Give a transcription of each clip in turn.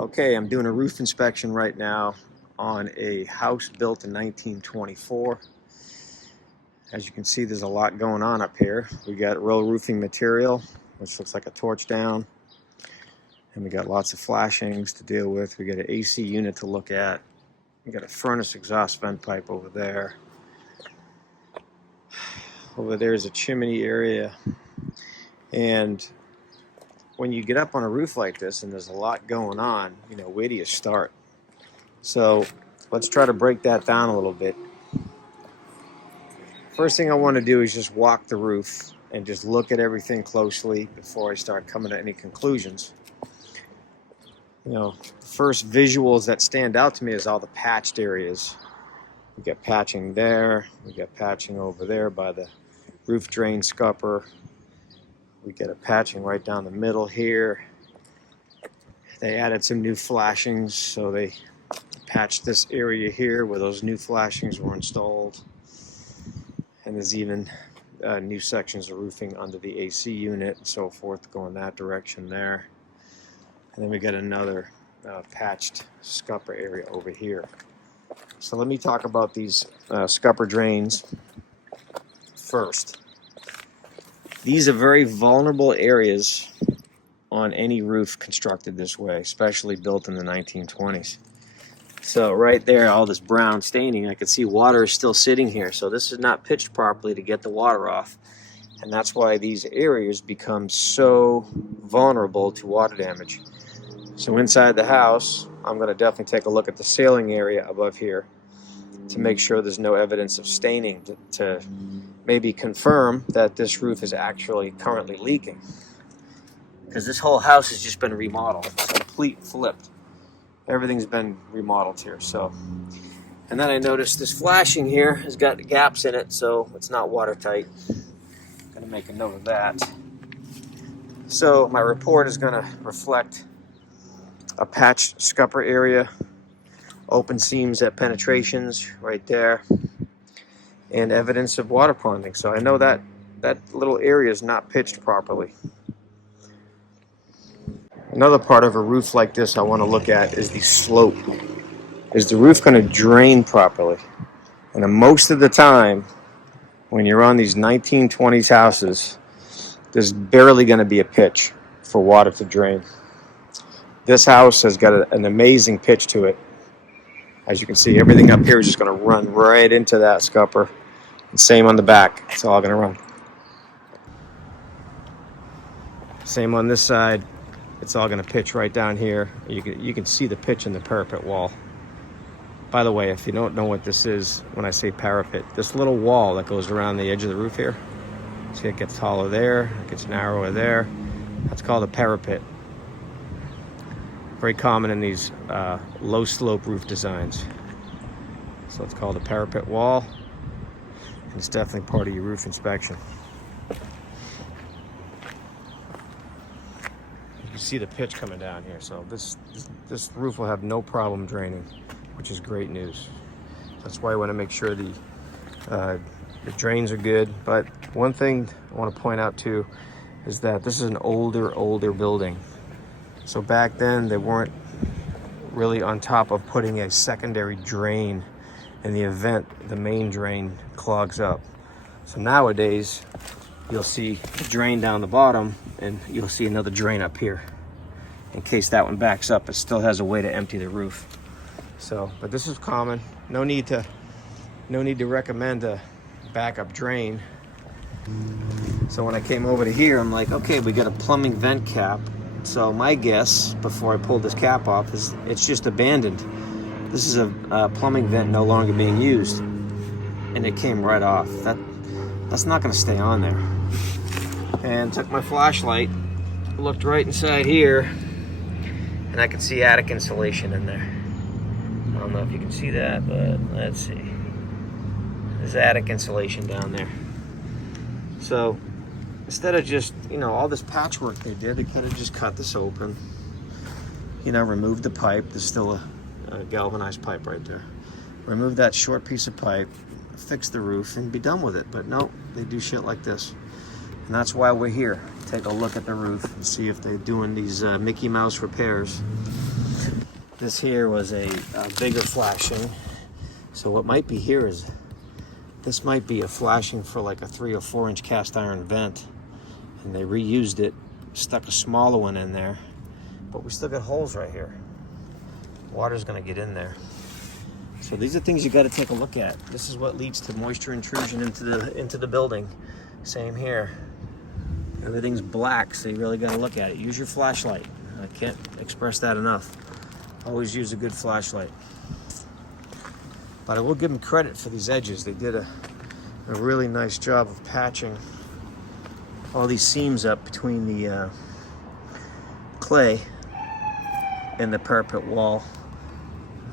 Okay, I'm doing a roof inspection right now on a house built in 1924. As you can see, there's a lot going on up here. We got row roofing material, which looks like a torch down. And we got lots of flashings to deal with. We got an AC unit to look at. We got a furnace exhaust vent pipe over there. Over there is a chimney area. And when you get up on a roof like this and there's a lot going on, where do you start? So let's try to break that down a little bit. First thing I want to do is just walk the roof and just look at everything closely before I start coming to any conclusions. The first visuals that stand out to me is all the patched areas. We got patching there, we got patching over there by the roof drain scupper. We get a patching right down the middle here. They added some new flashings, so they patched this area here where those new flashings were installed. And there's even new sections of roofing under the AC unit and so forth going that direction there. And then we got another patched scupper area over here. So let me talk about these scupper drains first. These are very vulnerable areas on any roof constructed this way, especially built in the 1920s. So right there, all this brown staining, I can see water is still sitting here. So this is not pitched properly to get the water off. And that's why these areas become so vulnerable to water damage. So inside the house, I'm going to definitely take a look at the ceiling area above here to make sure there's no evidence of staining to maybe confirm that this roof is actually currently leaking. Because this whole house has just been remodeled. It's complete flipped. Everything's been remodeled here. So, and then I noticed this flashing here has got gaps in it, so it's not watertight. I'm going to make a note of that. So my report is going to reflect a patched scupper area, open seams at penetrations right there, and evidence of water ponding. So I know that that little area is not pitched properly. Another part of a roof like this I want to look at is the slope. Is the roof going to drain properly? And most of the time, when you're on these 1920s houses, there's barely going to be a pitch for water to drain. This house has got an amazing pitch to it. As you can see, everything up here is just going to run right into that scupper. And same on the back. It's all going to run. Same on this side. It's all going to pitch right down here. You can see the pitch in the parapet wall. By the way, if you don't know what this is, when I say parapet, this little wall that goes around the edge of the roof here, see it gets taller there, it gets narrower there. That's called a parapet. Very common in these low slope roof designs. So it's called a parapet wall. And it's definitely part of your roof inspection. You see the pitch coming down here, so this roof will have no problem draining, which is great news. That's why I want to make sure the drains are good. But one thing I want to point out too is that this is an older building. So back then they weren't really on top of putting a secondary drain in the event the main drain clogs up. So nowadays you'll see a drain down the bottom and you'll see another drain up here. In case that one backs up, it still has a way to empty the roof. So, but this is common. No need to recommend a backup drain. So when I came over to here, I'm like, okay, we got a plumbing vent cap. So my guess, before I pulled this cap off, is it's just abandoned. This is a plumbing vent no longer being used. And it came right off. That's not gonna stay on there. And took my flashlight, looked right inside here, and I could see attic insulation in there. I don't know if you can see that, but let's see. There's attic insulation down there. So instead of just, all this patchwork they did, they could have just cut this open, remove the pipe. There's still a galvanized pipe right there. Remove that short piece of pipe, fix the roof, and be done with it. But no, they do shit like this. And that's why we're here. Take a look at the roof and see if they're doing these Mickey Mouse repairs. This here was a bigger flashing. So what might be here is, this might be a flashing for like a 3 or 4 inch cast iron vent. And they reused it, stuck a smaller one in there. But we still got holes right here. Water's gonna get in there. So these are things you gotta take a look at. This is what leads to moisture intrusion into the building. Same here. Everything's black, so you really gotta look at it. Use your flashlight. I can't express that enough. Always use a good flashlight. But I will give them credit for these edges. They did a really nice job of patching all these seams up between the clay and the parapet wall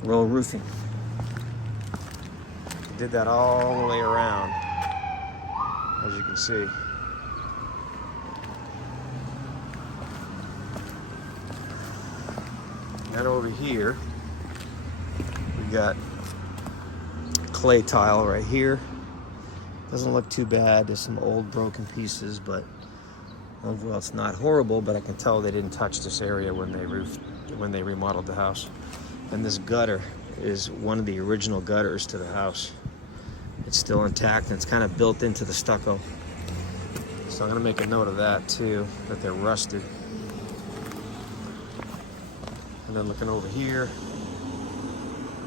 roll roofing. They did that all the way around, as you can see. Then over here, we got clay tile right here. Doesn't look too bad. There's some old broken pieces, but overall it's not horrible, but I can tell they didn't touch this area when they remodeled the house. And this gutter is one of the original gutters to the house. It's still intact and it's kind of built into the stucco. So I'm gonna make a note of that too, that they're rusted. And then looking over here,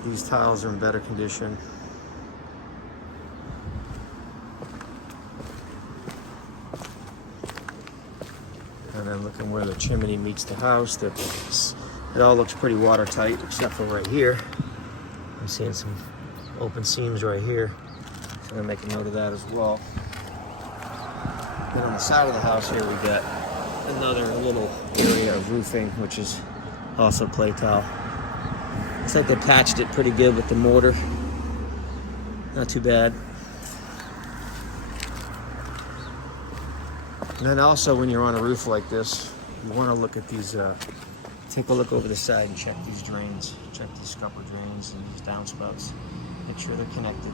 these tiles are in better condition. And then looking where the chimney meets the house, it all looks pretty watertight, except for right here. I'm seeing some open seams right here. So I'm gonna make a note of that as well. Then on the side of the house here, we got another little area of roofing, which is also clay tile. Looks like they patched it pretty good with the mortar. Not too bad. And then also when you're on a roof like this, you want to look at these, take a look over the side and check these drains. Check these scupper drains and these downspouts. Make sure they're connected.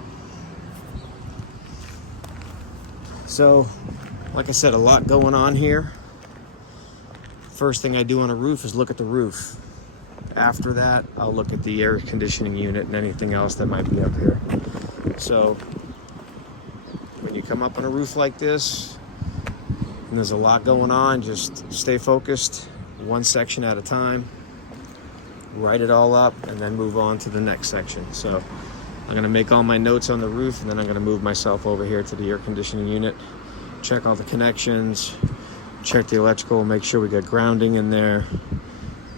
So, like I said, a lot going on here. First thing I do on a roof is look at the roof. After that, I'll look at the air conditioning unit and anything else that might be up here. So, when you come up on a roof like this, and there's a lot going on, just stay focused, one section at a time, write it all up, and then move on to the next section. So, I'm gonna make all my notes on the roof, and then I'm gonna move myself over here to the air conditioning unit, check all the connections, check the electrical, make sure we got grounding in there,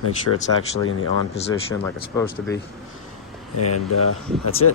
make sure it's actually in the on position like it's supposed to be, and that's it.